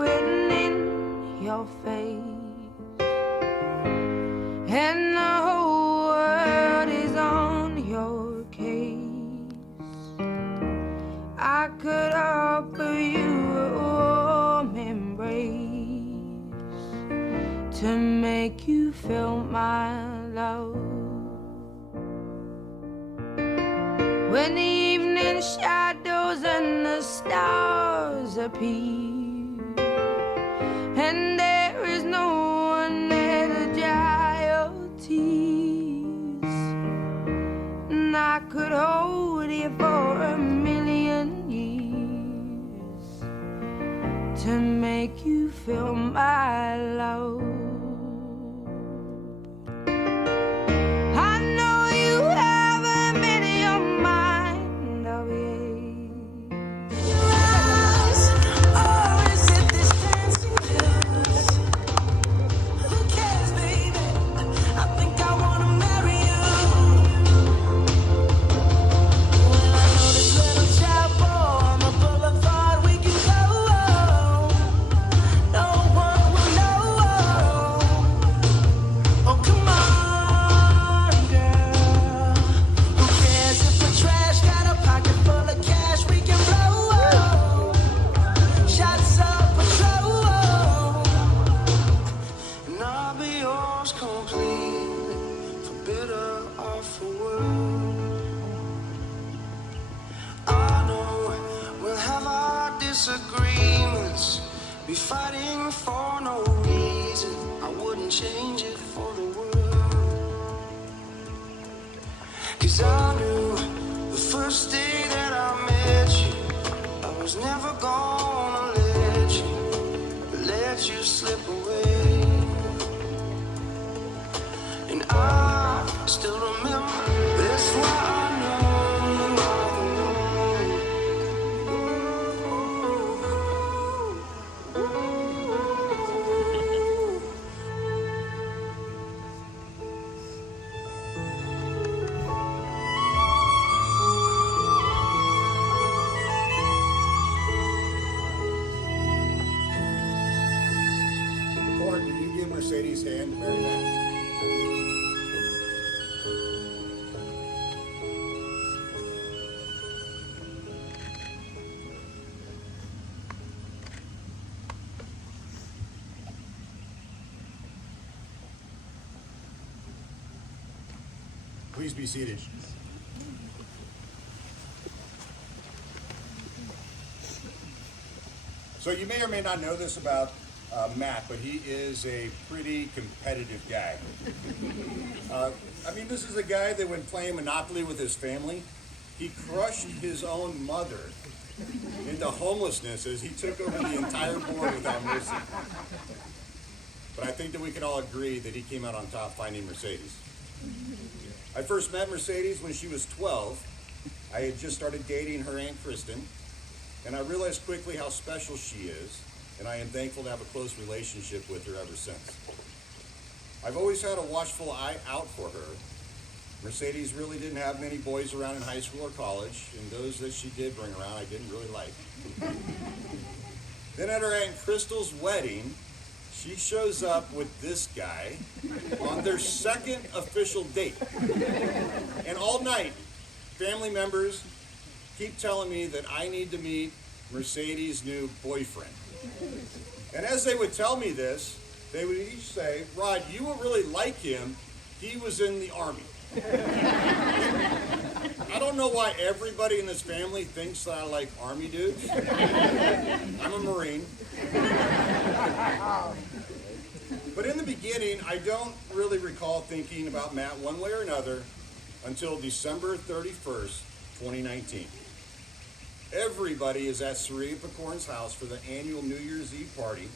written in your face, and the whole world is on your case. I could offer you a warm embrace to make you feel my love. When the evening shadows and the stars appear, and there is no one there to dry your tears, and I could hold you for a million years to make you feel my love. Disagreements, be fighting for no reason. I wouldn't change it for the world. 'Cause I knew the first day that I met you, I was never gonna let you slip away. And I still remember, that's why I know you are the one. Gordon, do you give Mercedes' hand to marry Matt? Please be seated. So you may or may not know this about Matt, but he is a pretty competitive guy. This is a guy that when playing Monopoly with his family, he crushed his own mother into homelessness as he took over the entire board without mercy. But I think that we can all agree that he came out on top finding Mercedes. I first met Mercedes when she was 12. I had just started dating her Aunt Kristen, and I realized quickly how special she is, and I am thankful to have a close relationship with her ever since. I've always had a watchful eye out for her. Mercedes really didn't have many boys around in high school or college, and those that she did bring around I didn't really like. Then at her Aunt Crystal's wedding, she shows up with this guy on their second official date. And all night, family members keep telling me that I need to meet Mercedes' new boyfriend. And as they would tell me this, they would each say, "Rod, you will really like him. He was in the Army." I don't know why everybody in this family thinks that I like Army dudes. I'm a Marine. But in the beginning, I don't really recall thinking about Matt one way or another until December 31st, 2019. Everybody is at Saria Picorn's house for the annual New Year's Eve party.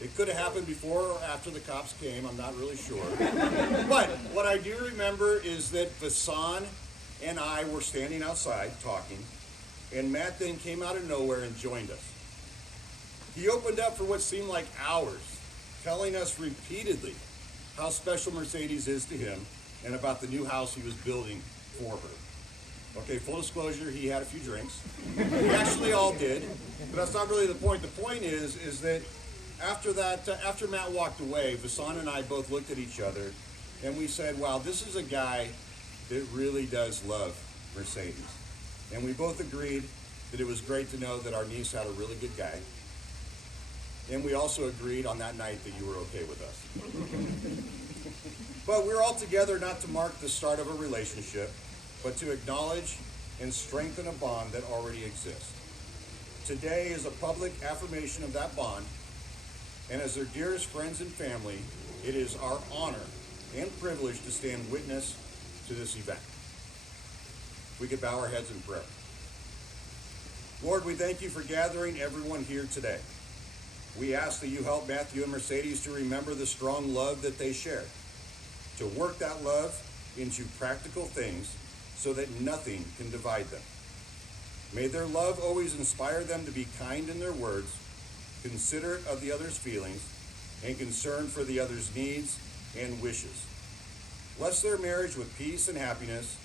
It could have happened before or after the cops came, I'm not really sure. But what I do remember is that Vasan and I were standing outside talking, and Matt then came out of nowhere and joined us. He opened up for what seemed like hours, telling us repeatedly how special Mercedes is to him and about the new house he was building for her. Okay, full disclosure, he had a few drinks. We actually all did, but that's not really the point. The point is that after Matt walked away, Vasan and I both looked at each other and we said, wow, this is a guy that really does love Mercedes. And we both agreed that it was great to know that our niece had a really good guy. And we also agreed on that night that you were okay with us. But we're all together not to mark the start of a relationship, but to acknowledge and strengthen a bond that already exists. Today is a public affirmation of that bond, and as their dearest friends and family, it is our honor and privilege to stand witness to this event. We could bow our heads in prayer. Lord, we thank you for gathering everyone here today. We ask that you help Matthew and Mercedes to remember the strong love that they share, to work that love into practical things so that nothing can divide them. May their love always inspire them to be kind in their words, considerate of the other's feelings, and concerned for the other's needs and wishes. Bless their marriage with peace and happiness,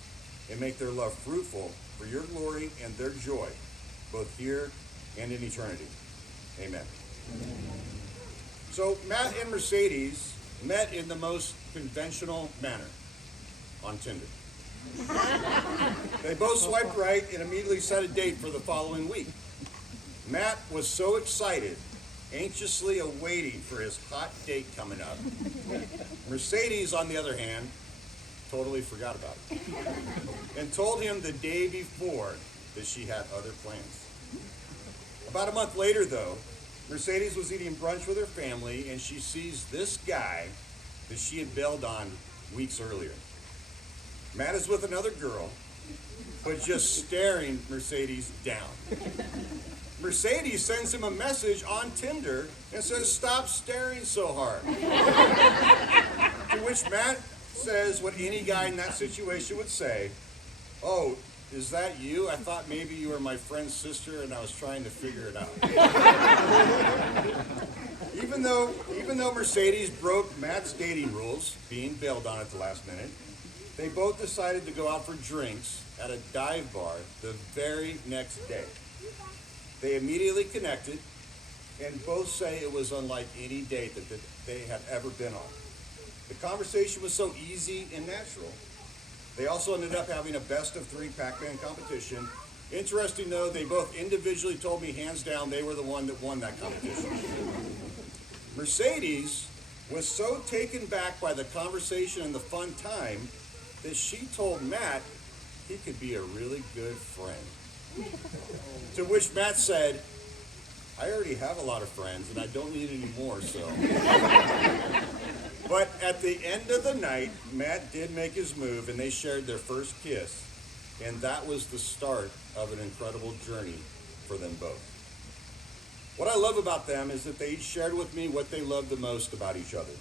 and make their love fruitful for your glory and their joy, both here and in eternity. Amen. So Matt and Mercedes met in the most conventional manner on Tinder. They both swiped right and immediately set a date for the following week. Matt was so excited, anxiously awaiting for his hot date coming up. Mercedes, on the other hand, totally forgot about it and told him the day before that she had other plans. About a month later, though, Mercedes was eating brunch with her family and she sees this guy that she had bailed on weeks earlier. Matt is with another girl, but just staring Mercedes down. Mercedes sends him a message on Tinder and says, "Stop staring so hard." To which Matt says what any guy in that situation would say, "Oh, is that you? I thought maybe you were my friend's sister and I was trying to figure it out." Even though Mercedes broke Matt's dating rules, being bailed on at the last minute, they both decided to go out for drinks at a dive bar the very next day. They immediately connected and both say it was unlike any date that they had ever been on. The conversation was so easy and natural. They also ended up having a best of 3 Pac-Man competition. Interesting though, they both individually told me hands down they were the one that won that competition. Mercedes was so taken back by the conversation and the fun time that she told Matt he could be a really good friend. To which Matt said, "I already have a lot of friends and I don't need any more, so." But at the end of the night, Matt did make his move and they shared their first kiss. And that was the start of an incredible journey for them both. What I love about them is that they each shared with me what they love the most about each other.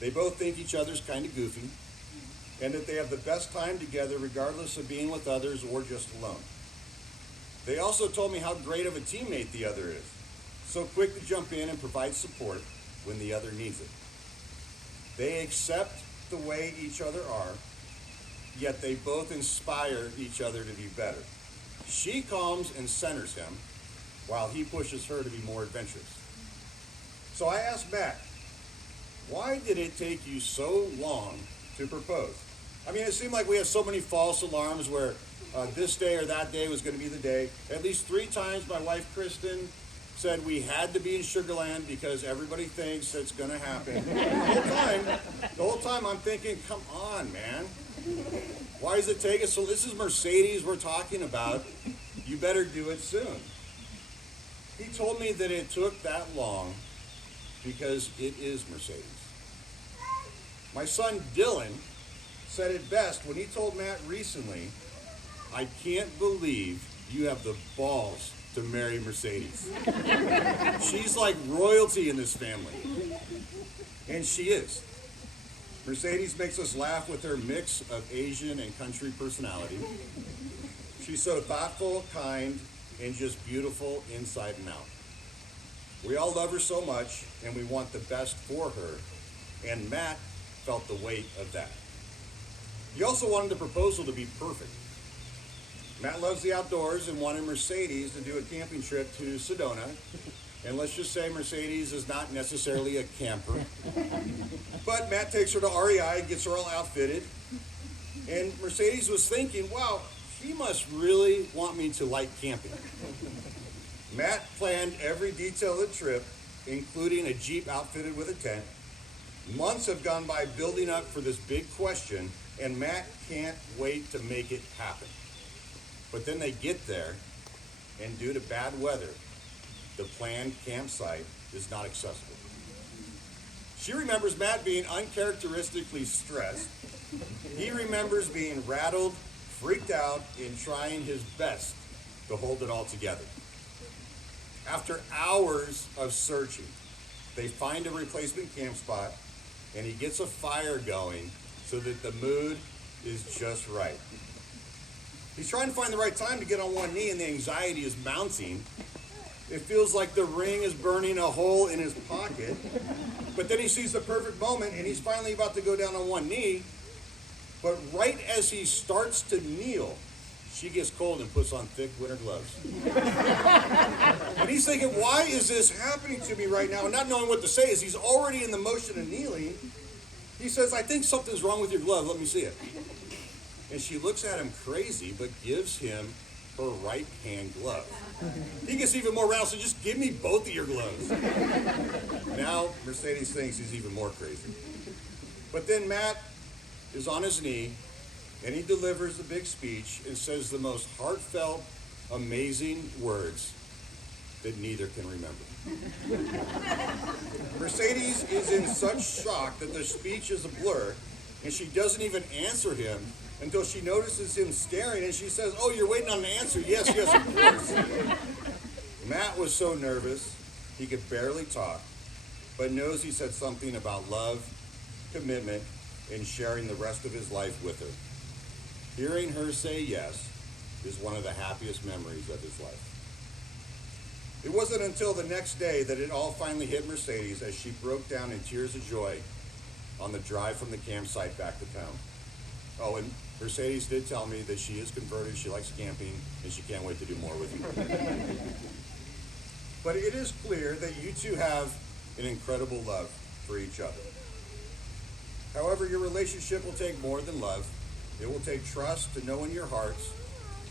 They both think each other's kind of goofy, and that they have the best time together regardless of being with others or just alone. They also told me how great of a teammate the other is, so quick to jump in and provide support when the other needs it. They accept the way each other are, yet they both inspire each other to be better. She calms and centers him, while he pushes her to be more adventurous. So I asked Matt, why did it take you so long to propose? I mean, it seemed like we had so many false alarms where this day or that day was going to be the day. At least 3 times my wife, Kristen, said we had to be in Sugar Land because everybody thinks it's going to happen. The whole time I'm thinking, come on, man. Why does it take us? So this is Mercedes we're talking about. You better do it soon. He told me that it took that long because it is Mercedes. My son Dylan said it best when he told Matt recently, "I can't believe you have the balls to marry Mercedes. She's like royalty in this family." And she is. Mercedes makes us laugh with her mix of Asian and country personality. She's so thoughtful, kind, and just beautiful inside and out. We all love her so much, and we want the best for her, and Matt felt the weight of that. He also wanted the proposal to be perfect. Matt loves the outdoors and wanted Mercedes to do a camping trip to Sedona. And let's just say Mercedes is not necessarily a camper. But Matt takes her to REI, gets her all outfitted. And Mercedes was thinking, wow, he must really want me to like camping. Matt planned every detail of the trip, including a Jeep outfitted with a tent. Months have gone by building up for this big question, and Matt can't wait to make it happen. But then they get there, and due to bad weather, the planned campsite is not accessible. She remembers Matt being uncharacteristically stressed. He remembers being rattled, freaked out, and trying his best to hold it all together. After hours of searching, they find a replacement camp spot, and he gets a fire going so that the mood is just right. He's trying to find the right time to get on one knee, and the anxiety is mounting. It feels like the ring is burning a hole in his pocket. But then he sees the perfect moment, and he's finally about to go down on one knee. But right as he starts to kneel, she gets cold and puts on thick winter gloves. And he's thinking, why is this happening to me right now? And not knowing what to say, as he's already in the motion of kneeling, he says, I think something's wrong with your glove. Let me see it. And she looks at him crazy, but gives him her right hand glove. He gets even more rattled, so just give me both of your gloves. Now Mercedes thinks he's even more crazy. But then Matt is on his knee, and he delivers the big speech and says the most heartfelt, amazing words that neither can remember. Mercedes is in such shock that the speech is a blur, and she doesn't even answer him until she notices him staring, and she says, oh, you're waiting on an answer? Yes, of course. Matt was so nervous, he could barely talk, but knows he said something about love, commitment, and sharing the rest of his life with her. Hearing her say yes is one of the happiest memories of his life. It wasn't until the next day that it all finally hit Mercedes as she broke down in tears of joy on the drive from the campsite back to town. Oh, and Mercedes did tell me that she is converted, she likes camping, and she can't wait to do more with you. But it is clear that you two have an incredible love for each other. However, your relationship will take more than love. It will take trust to know in your hearts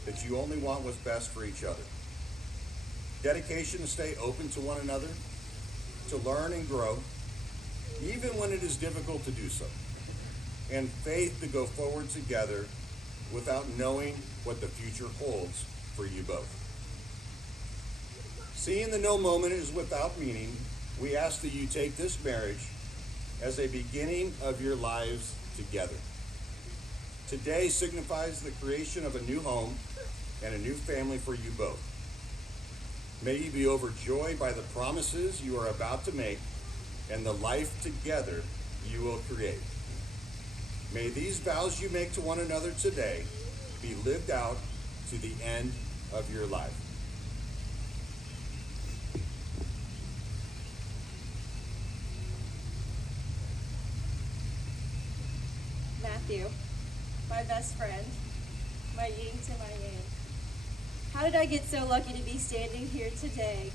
that you only want what's best for each other. Dedication to stay open to one another, to learn and grow, even when it is difficult to do so. And faith to go forward together without knowing what the future holds for you both. Seeing that no moment is without meaning, we ask that you take this marriage as a beginning of your lives together. Today signifies the creation of a new home and a new family for you both. May you be overjoyed by the promises you are about to make and the life together you will create. May these vows you make to one another today be lived out to the end of your life. Matthew, my best friend, my yin to my yang. How did I get so lucky to be standing here today?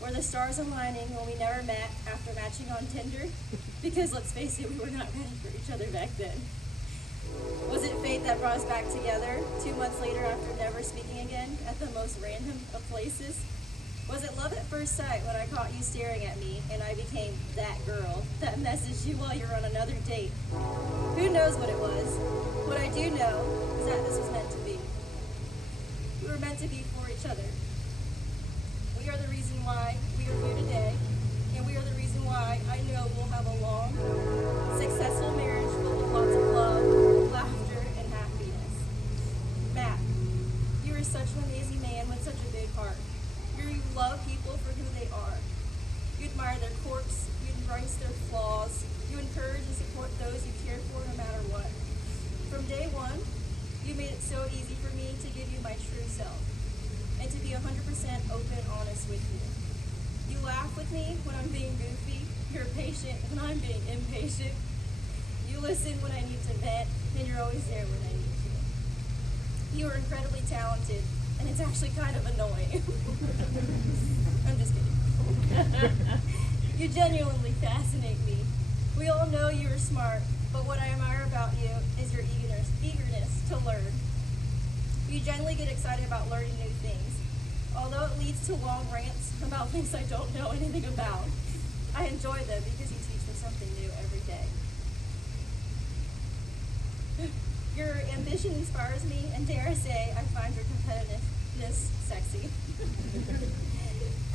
Were the stars aligning when we never met after matching on Tinder? Because let's face it, we were not ready for each other back then. Was it fate that brought us back together 2 months later after never speaking again at the most random of places? Was it love at first sight when I caught you staring at me and I became that girl that messaged you while you were on another date? Who knows what it was? What I do know is that this was meant to be. We were meant to be for each other. We are the reason why we are here today, and we are the reason why I know we'll have a long, successful marriage filled with lots of love, laughter, and happiness. Matt, you are such an amazing man with such a big heart. You love people for who they are. You admire their quirks, you embrace their flaws, you encourage and support those you care for no matter what. From day one, you made it so easy for me to give you my true self, and to be 100% open, honest with you. You laugh with me when I'm being goofy, you're patient when I'm being impatient. You listen when I need to vent, and you're always there when I need you. You are incredibly talented, and it's actually kind of annoying. I'm just kidding. You genuinely fascinate me. We all know you are smart, but what I admire about you is your eagerness to learn. You generally get excited about learning new things. Although it leads to long rants about things I don't know anything about, I enjoy them because you teach me something new every day. Your ambition inspires me, and dare I say, I find your competitiveness sexy.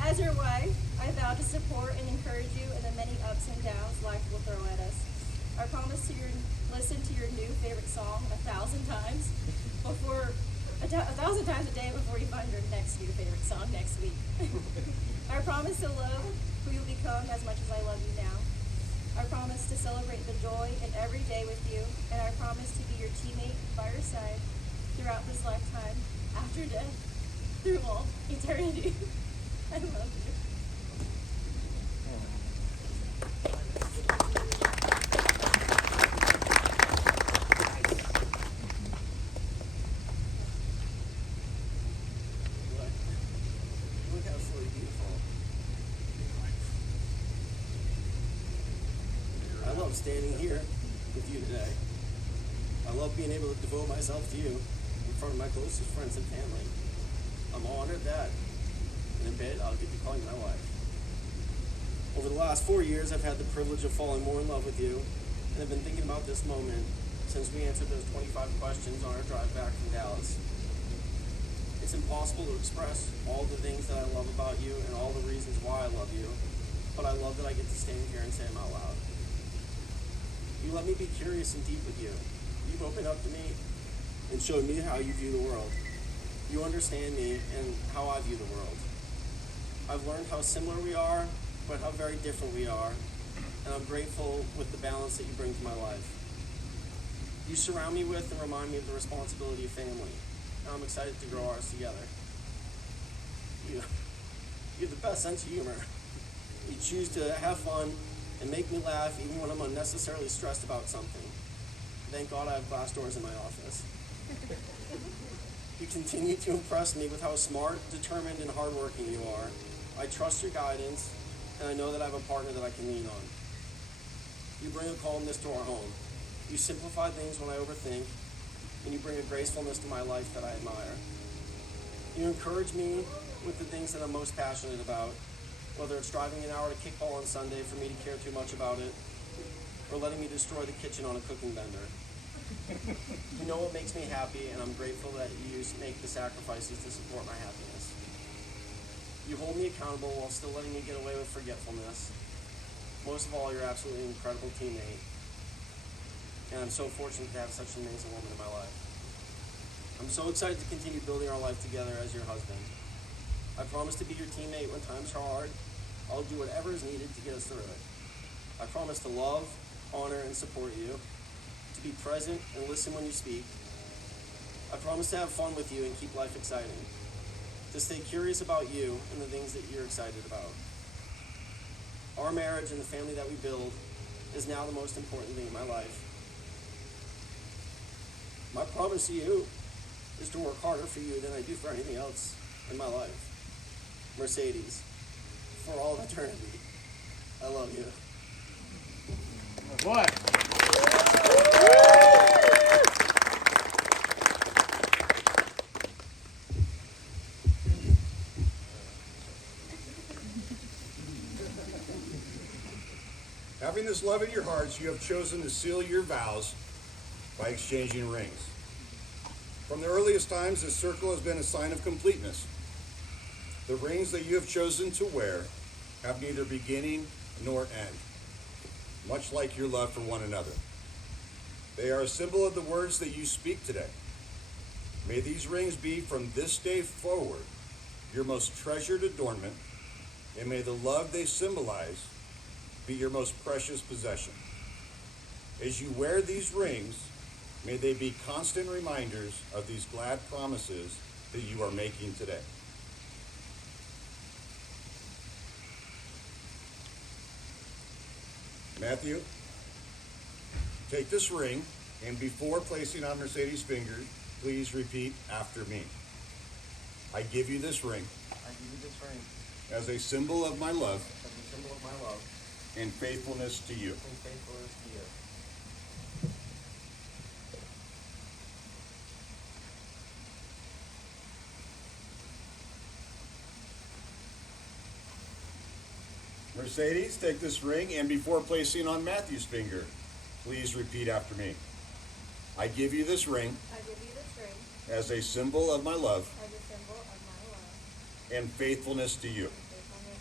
As your wife, I vow to support and encourage you in the many ups and downs life will throw at us. I promise to listen to your new favorite song 1,000 times before 1,000 times a day before you find your next new favorite song next week. I promise to love who you become as much as I love you now. I promise to celebrate the joy in every day with you, and I promise to be your teammate by your side throughout this lifetime, after death, through all eternity. I love you. Look absolutely beautiful. I love standing here with you today. I love being able to devote myself to you in front of my closest friends and family. I'm honored that, and in bed, I'll get to call you my wife. Over the last 4 years, I've had the privilege of falling more in love with you, and I've been thinking about this moment since we answered those 25 questions on our drive back from Dallas. It's impossible to express all the things that I love about you and all the reasons why I love you, but I love that I get to stand here and say them out loud. You let me be curious and deep with you. You've opened up to me and showed me how you view the world. You understand me and how I view the world. I've learned how similar we are, but how very different we are, and I'm grateful with the balance that you bring to my life. You surround me with and remind me of the responsibility of family, and I'm excited to grow ours together. You have the best sense of humor. You choose to have fun and make me laugh even when I'm unnecessarily stressed about something. Thank God I have glass doors in my office. You continue to impress me with how smart, determined, and hardworking you are. I trust your guidance, and I know that I have a partner that I can lean on. You bring a calmness to our home. You simplify things when I overthink, and you bring a gracefulness to my life that I admire. You encourage me with the things that I'm most passionate about, whether it's driving an hour to kickball on Sunday for me to care too much about it, or letting me destroy the kitchen on a cooking bender. You know what makes me happy, and I'm grateful that you make the sacrifices to support my happiness. You hold me accountable while still letting me get away with forgetfulness. Most of all, you're absolutely an incredible teammate, and I'm so fortunate to have such an amazing woman in my life. I'm so excited to continue building our life together as your husband. I promise to be your teammate when times are hard. I'll do whatever is needed to get us through it. I promise to love, honor, and support you, to be present and listen when you speak. I promise to have fun with you and keep life exciting, to stay curious about you and the things that you're excited about. Our marriage and the family that we build is now the most important thing in my life. My promise to you is to work harder for you than I do for anything else in my life. Mercedes, for all of eternity, I love you. Oh boy. Having this love in your hearts, you have chosen to seal your vows by exchanging rings. From the earliest times, this circle has been a sign of completeness. The rings that you have chosen to wear have neither beginning nor end, much like your love for one another. They are a symbol of the words that you speak today. May these rings be from this day forward your most treasured adornment, and may the love they symbolize be your most precious possession. As you wear these rings, may they be constant reminders of these glad promises that you are making today. Matthew, take this ring, and before placing on Mercedes' finger, please repeat after me. I give you this ring I give you this ring as a symbol of my love as a symbol of my love and faithfulness to you. and faithfulness to you. Mercedes, take this ring, and before placing on Matthew's finger, please repeat after me. I give you this ring I give you this ring as a symbol of my love as a symbol of my love and faithfulness to you. and faithfulness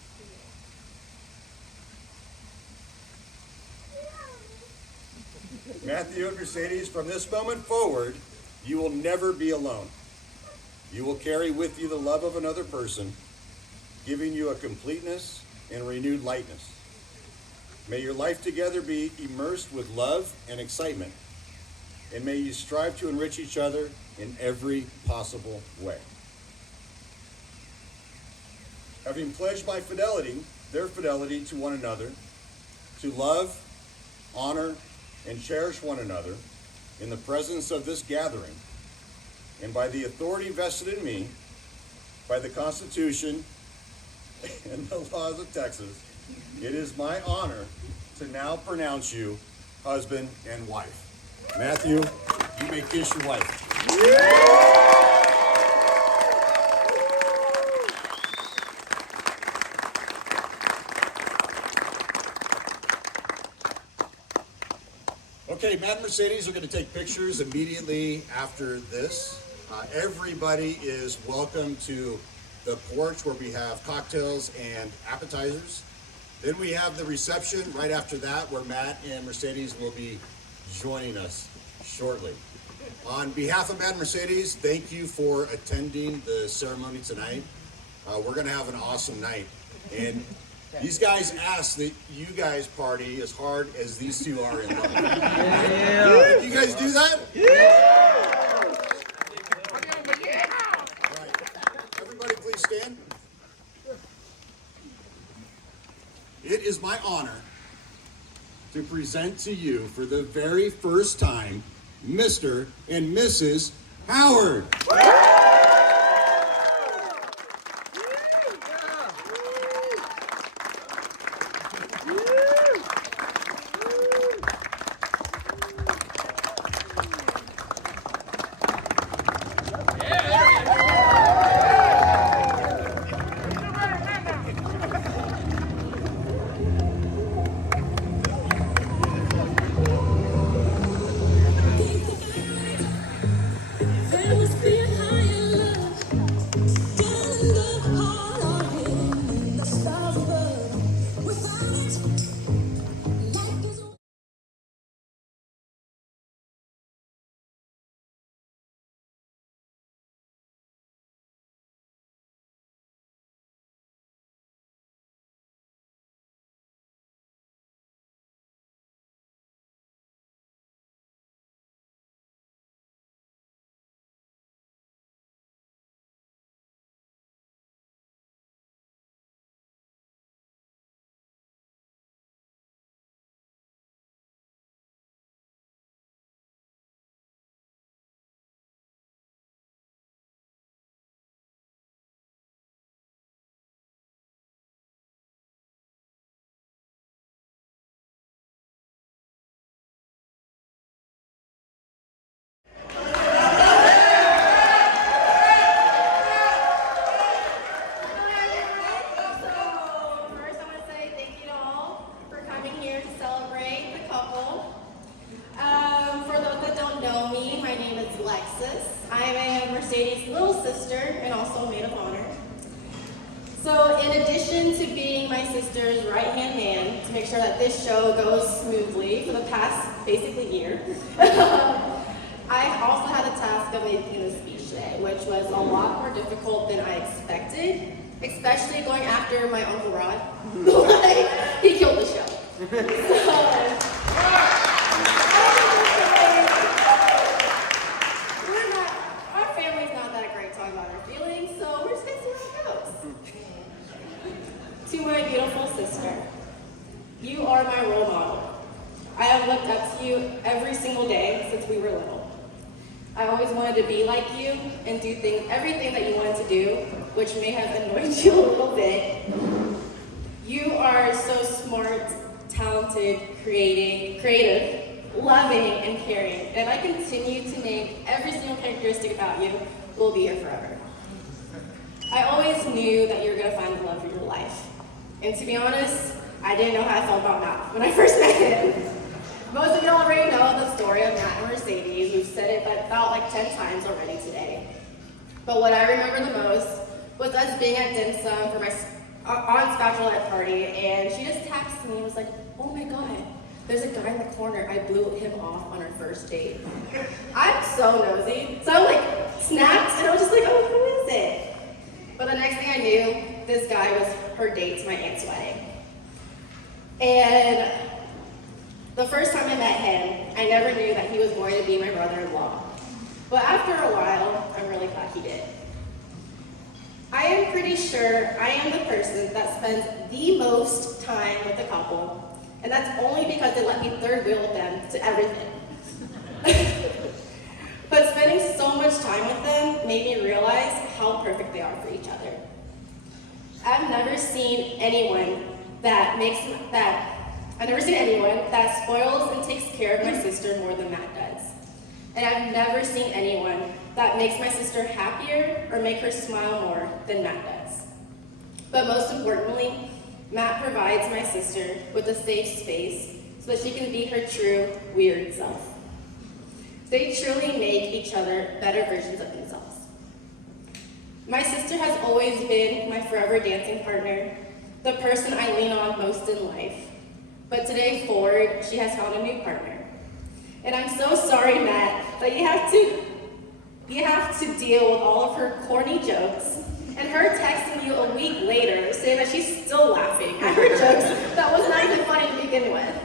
to you. Matthew and Mercedes, from this moment forward, you will never be alone. You will carry with you the love of another person, giving you a completeness and renewed lightness. May your life together be immersed with love and excitement, and may you strive to enrich each other in every possible way. Having pledged my fidelity, their fidelity to one another, to love, honor, and cherish one another in the presence of this gathering, and by the authority vested in me by the Constitution and the laws of Texas, it is my honor to now pronounce you husband and wife. Matthew, you may kiss your wife. Okay, Matt and Mercedes are going to take pictures immediately after this. Everybody is welcome to the porch where we have cocktails and appetizers. Then we have the reception right after that where Matt and Mercedes will be joining us shortly. On behalf of Matt and Mercedes, thank you for attending the ceremony tonight. We're going to have an awesome night. And these guys asked that you guys party as hard as these two are in love. Yeah. You guys do that? Yeah. Right. Everybody please stand. It is my honor to present to you for the very first time Mr. and Mrs. Howard. There must be a higher love, down in the heart of him, the stars above. Without it, life goes on. First, I want to say thank you to all for coming here to celebrate the couple. For those that don't know me, my name is Lexus. I am Mercedes' little sister and also maid of honor. So in addition to being my sister's right-hand man to make sure that this show goes smoothly for the past basically year, I also had the task of making the speech today, which was a lot more difficult than I expected, especially going after my Uncle Rod. Like, he killed the show. Our family's not that great talking about our feelings, so we're just gonna see how it goes. To my beautiful sister, you are my role model. I have looked up to you every single day since we were little. I always wanted to be like you and do everything that you wanted to do, which may have annoyed you a little bit. You are so smart, talented, creative, loving, and caring. And if I continue to name every single characteristic about you, we'll be here forever. I always knew that you were going to find the love of your life. And to be honest, I didn't know how I felt about Matt when I first met him. Most of you already know the story of Matt and Mercedes. We've said it about like 10 times already today. But what I remember the most was us being at dim sum for my aunt's bachelorette party, and she just texted me and was like, "Oh my God, there's a guy in the corner. I blew him off on our first date." I'm so nosy. So I like snapped and I was just like, "Oh, who is it?" But the next thing I knew, this guy was her date to my aunt's wedding. And the first time I met him, I never knew that he was going to be my brother-in-law. But after a while, I'm really glad he did. I am pretty sure I am the person that spends the most time with a couple, and that's only because they let me third wheel them to everything. But spending so much time with them made me realize how perfect they are for each other. I've never seen anyone that spoils and takes care of my sister more than Matt does. And I've never seen anyone that makes my sister happier or make her smile more than Matt does. But most importantly, Matt provides my sister with a safe space so that she can be her true, weird self. They truly make each other better versions of themselves. My sister has always been my forever dancing partner, the person I lean on most in life. But today forward, she has found a new partner. And I'm so sorry, Matt, that you have to deal with all of her corny jokes and her texting you a week later saying that she's still laughing at her jokes that was not even funny to begin with.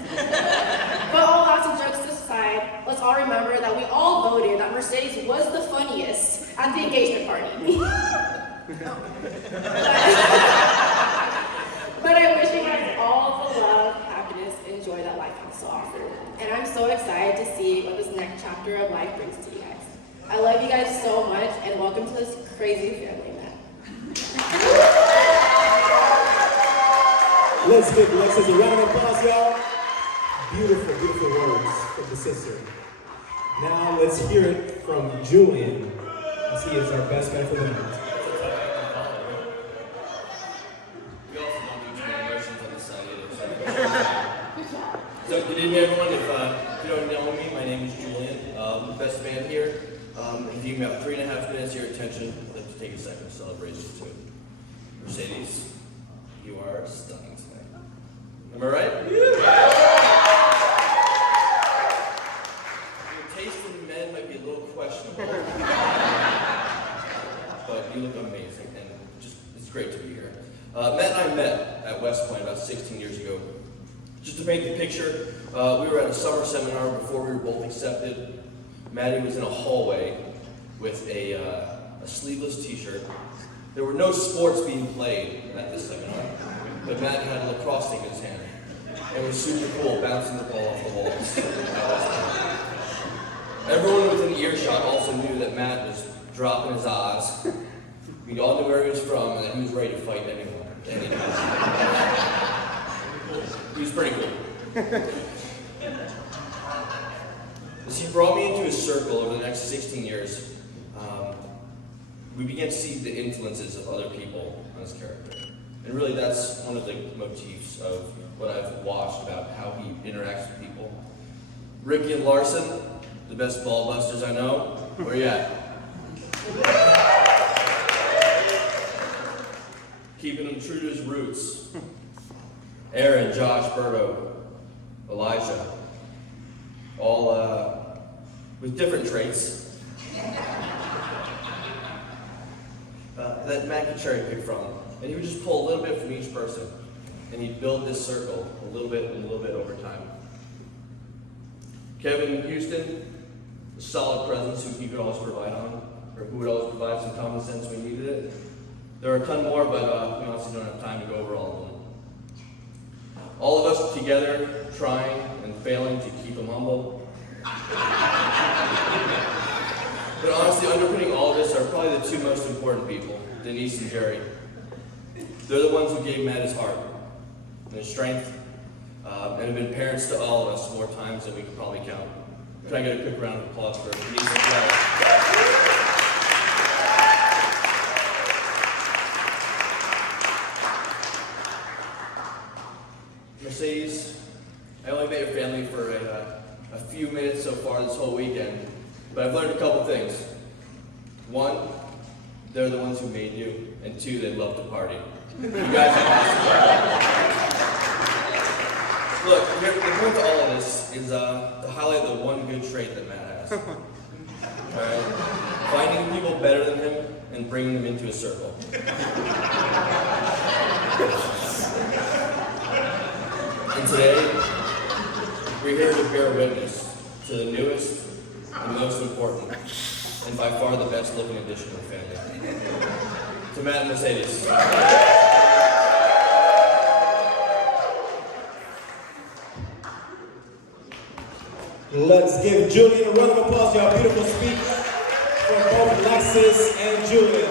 But all laughs and jokes aside, let's all remember that we all voted that Mercedes was the funniest at the engagement party. But I wish you guys all the love, happiness, and joy that life has to offer. And I'm so excited to see what this next chapter of life brings to you guys. I love you guys so much, and welcome to this crazy family, man. Let's give Alexis a round of applause, y'all. Beautiful, beautiful words from the sister. Now let's hear it from Julian, as he is our best man for the night. We also don't do too many motions on this side either. So good evening, everyone. If you don't know me, my name is Julian. I'm the best man here. If you have 3.5 minutes of your attention, I'd like to take a second to celebrate you too. Mercedes, you are stunning tonight. Am I right? Yeah. Your taste in men might be a little questionable, but you look amazing, and it's great to be here. Matt and I met at West Point about 16 years ago. Just to paint the picture, we were at a summer seminar before we were both accepted. Maddie was in a hallway with a sleeveless t-shirt. There were no sports being played at this seminar, but Matt had a lacrosse stick in his hand. And was super cool, bouncing the ball off the walls. Everyone within earshot also knew that Matt was dropping his eyes. We all knew where he was from, and that he was ready to fight anyone. He was pretty cool. As he brought me into his circle over the next 16 years, we began to see the influences of other people on his character. And really that's one of the motifs of what I've watched about how he interacts with people. Ricky and Larson, the best ball busters I know, where you at? Keeping him true to his roots. Aaron, Josh, Berto, Elijah, all with different traits that Matt could cherry pick from. And he would just pull a little bit from each person, and he'd build this circle a little bit and a little bit over time. Kevin Houston, a solid presence who he could always provide on, or who would always provide some common sense when we needed it. There are a ton more, but we honestly don't have time to go over all of them. All of us together, trying and failing to keep him humble. But honestly, underpinning all of this are probably the two most important people, Denise and Jerry. They're the ones who gave Matt his heart and his strength, and have been parents to all of us more times than we can probably count. Can I get a quick round of applause for Denise and Jerry? Mercedes, I only met your family for a few minutes so far this whole weekend, but I've learned a couple things. One, they're the ones who made you, and two, they love to party. You guys are awesome. Look, the point to all of this is to highlight the one good trait that Matt has. Alright? Finding people better than him and bringing them into a circle. And today, we're here to bear witness to the newest and most important, and by far the best looking addition to the family. To Matt and Mercedes. Let's give Julian a round of applause, y'all. Beautiful speech from both Lexus and Julian.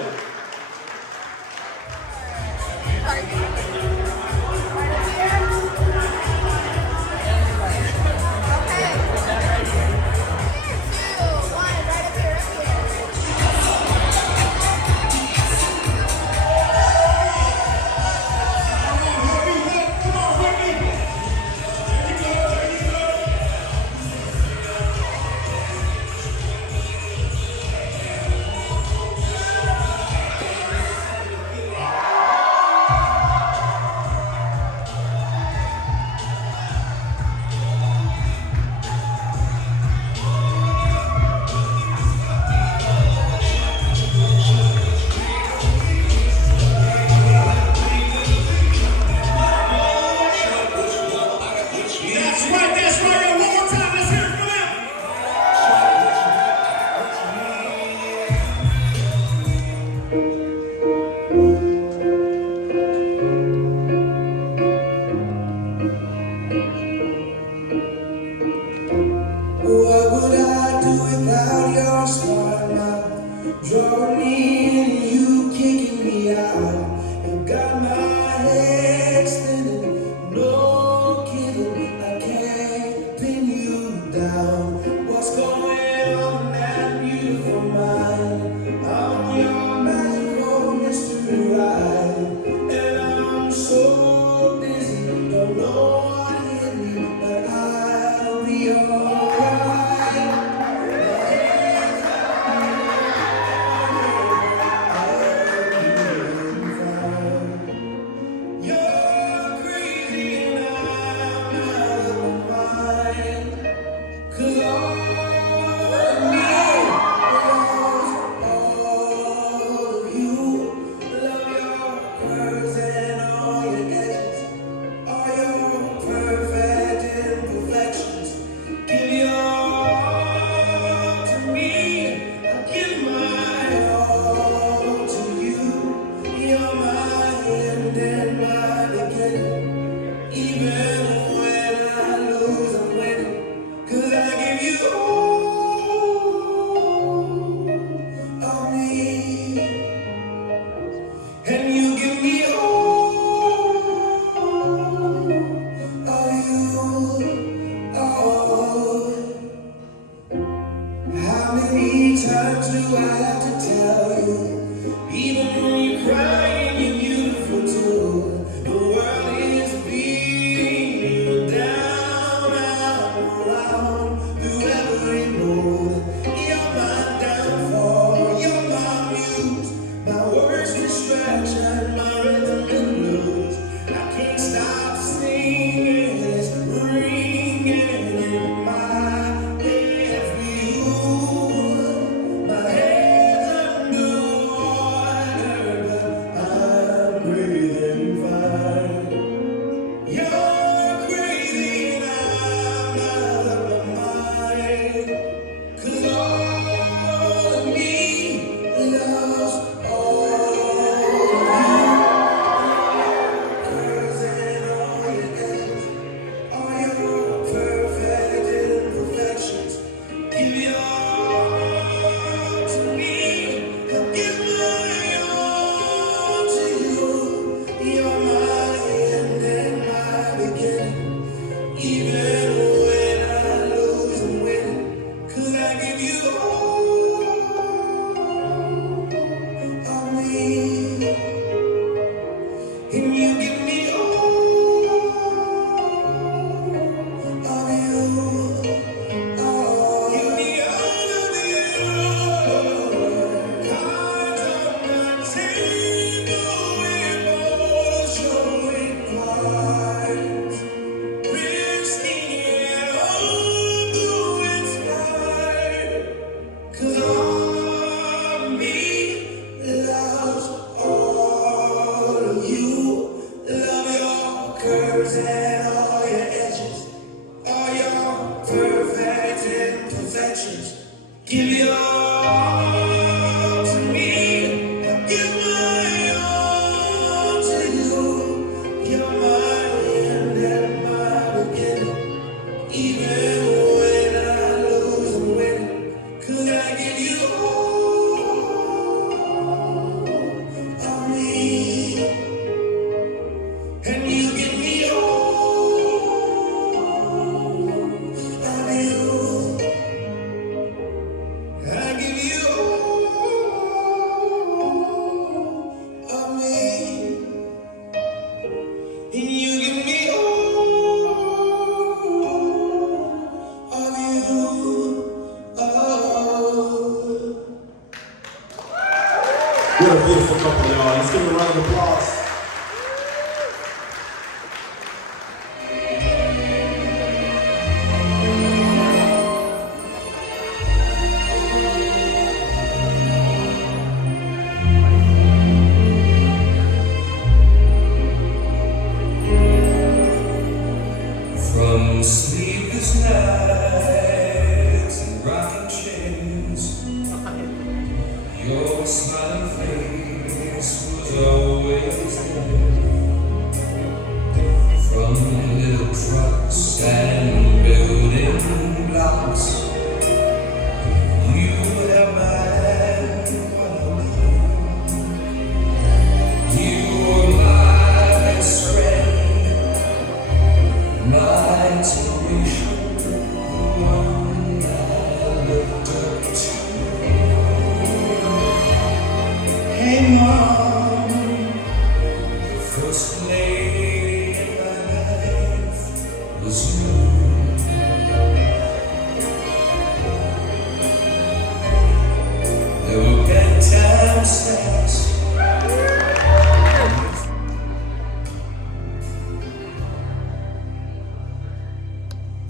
and all your edges, all your perfect imperfections. Give your all to me, I give my all to you. You're my end and my beginning, even when I lose and win, 'cause I give you all of me, and you give me all of you. I give you all of me, and you give me all of you. Oh. What a beautiful couple, y'all. Let's give them a round of applause. From sleepless nights and rocking chairs, your smiling face was always there. From little trucks and building blocks, you have my you were my best friend, my inspiration, the one I looked up to. Hey mom, the first lady in my life was you. There were bedtime snacks.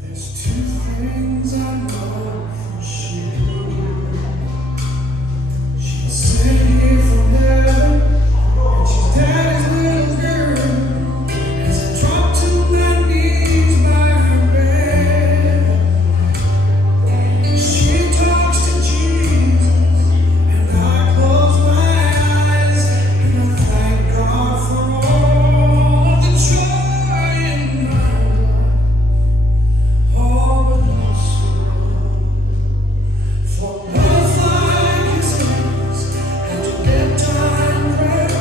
There's two things I know for sure. She's sent here from heaven, and she's daddy's little girl. As I drop to my knees by her bed, she talks to Jesus, and I close my eyes, and I thank God for all of the joy in my life. All but also for love like kisses and to bedtime prayer,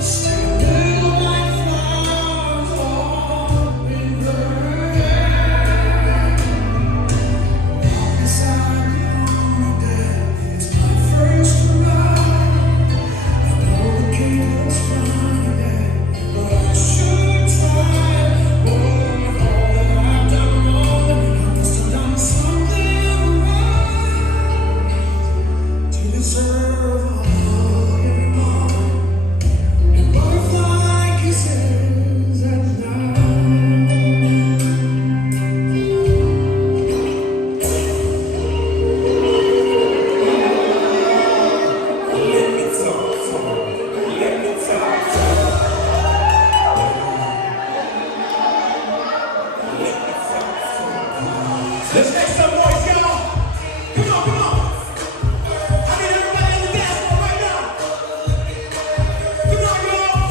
still little white flowers all in her hair. Beside the lonely bed, it's my first ride. I know the gate was fine there, but I should try. Oh, with all that I've done wrong, I must have done something right to deserve all your love and butterfly kisses at night. Let me talk to her. Let me talk to her. Let me talk to her. Let's make some noise, y'all. Come on, come on. I need everybody in the dance floor right now. Come on, y'all.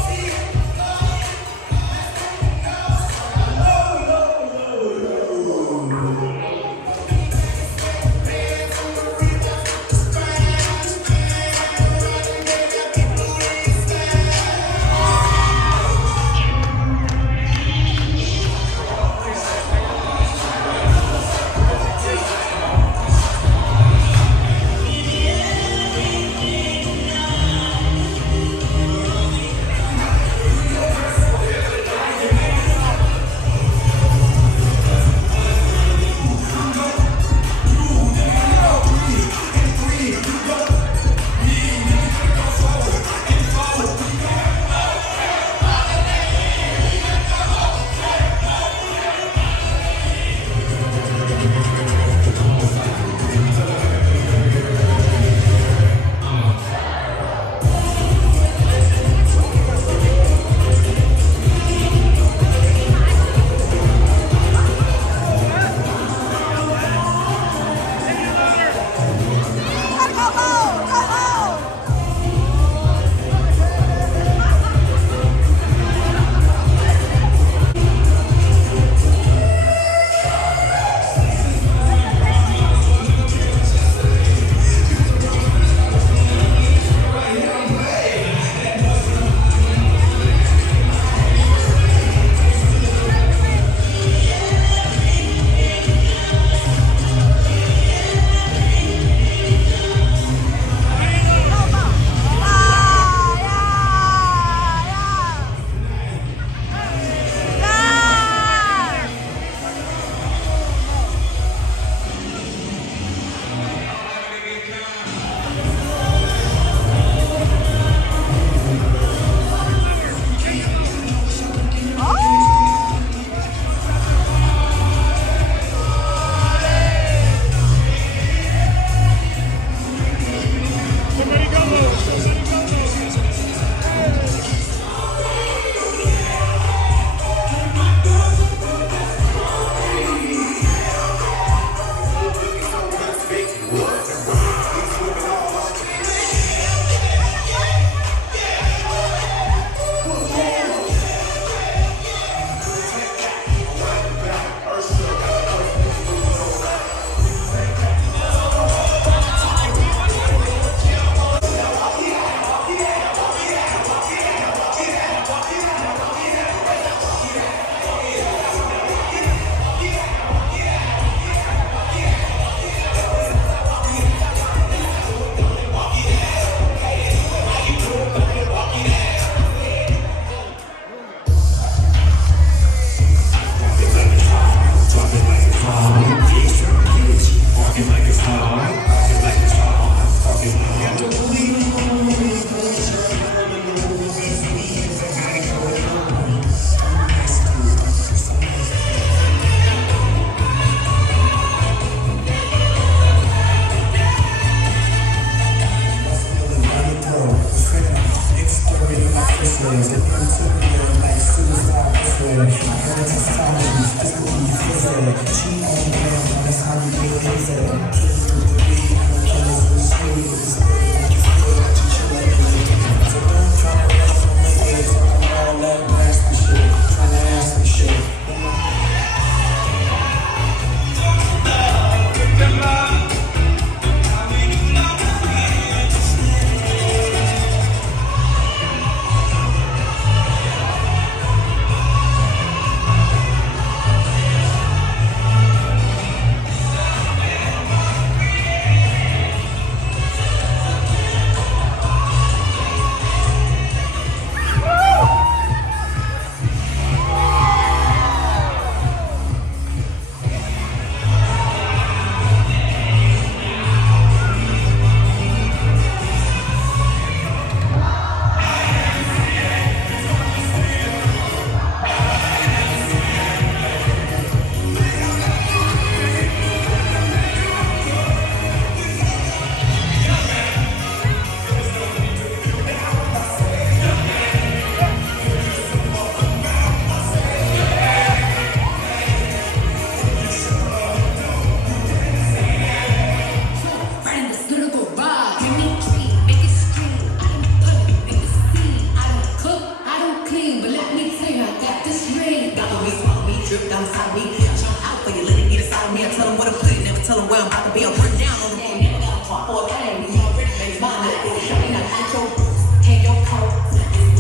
drip down inside me. Jump out for you, let it get inside me. I tell them where to put it, never tell them where I'm about to be. I'll burn down on the game, never got a talk for a game. You already made mine, let it show me not at your boots. Hang your coat, wet and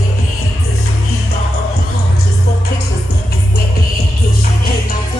cushy. Eat all just for pictures. Wet and cushy. Hey, now who?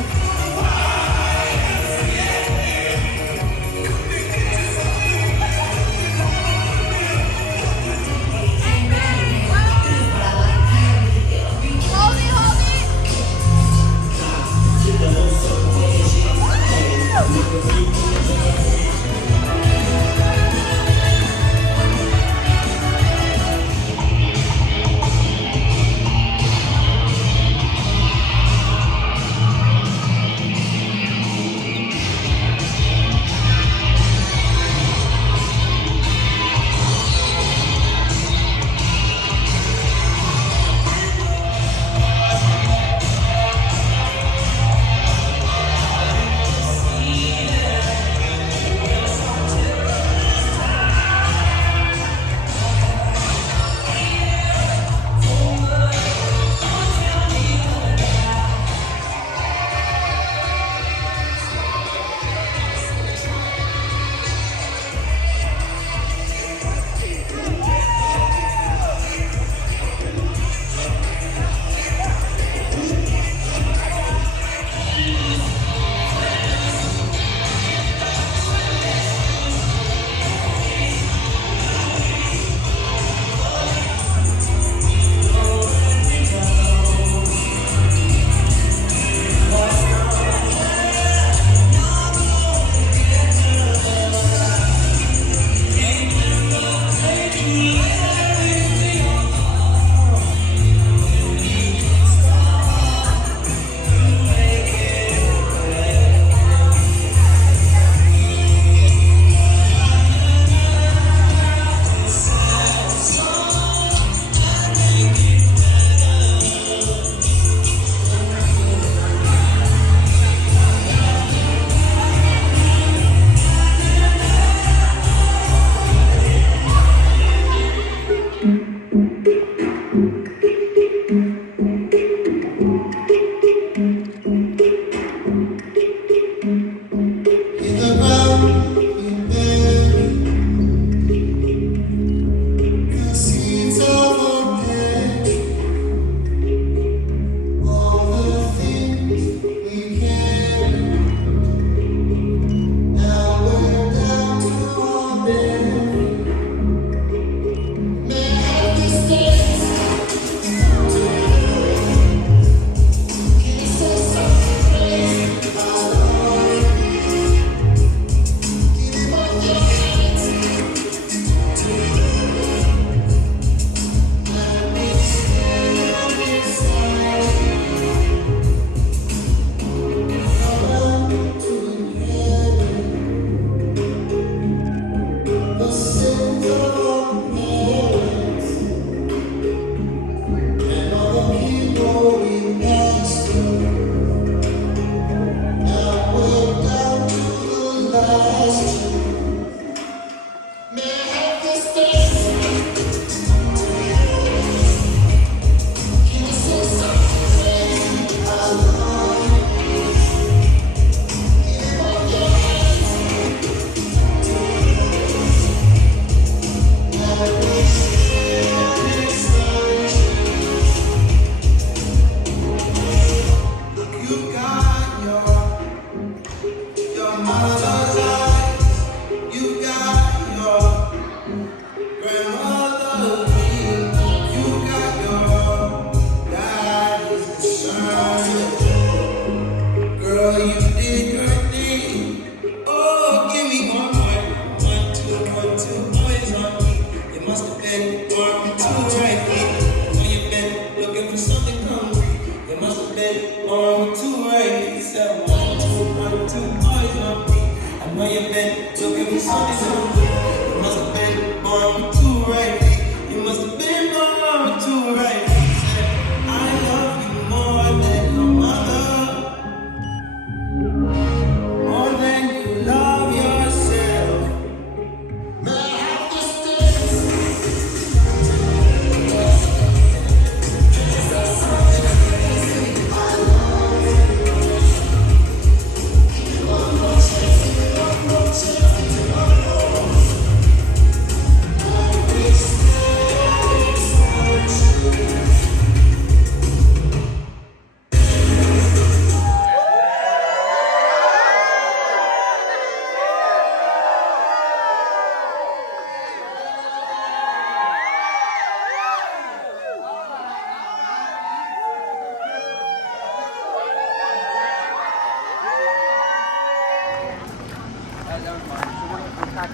Like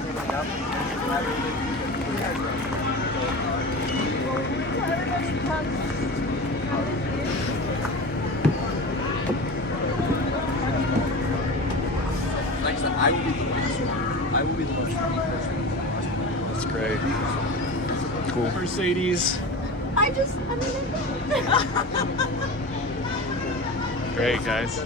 I said, I will be the most. I will be the most funny person. That's great. Cool. Mercedes. I mean, Great, guys.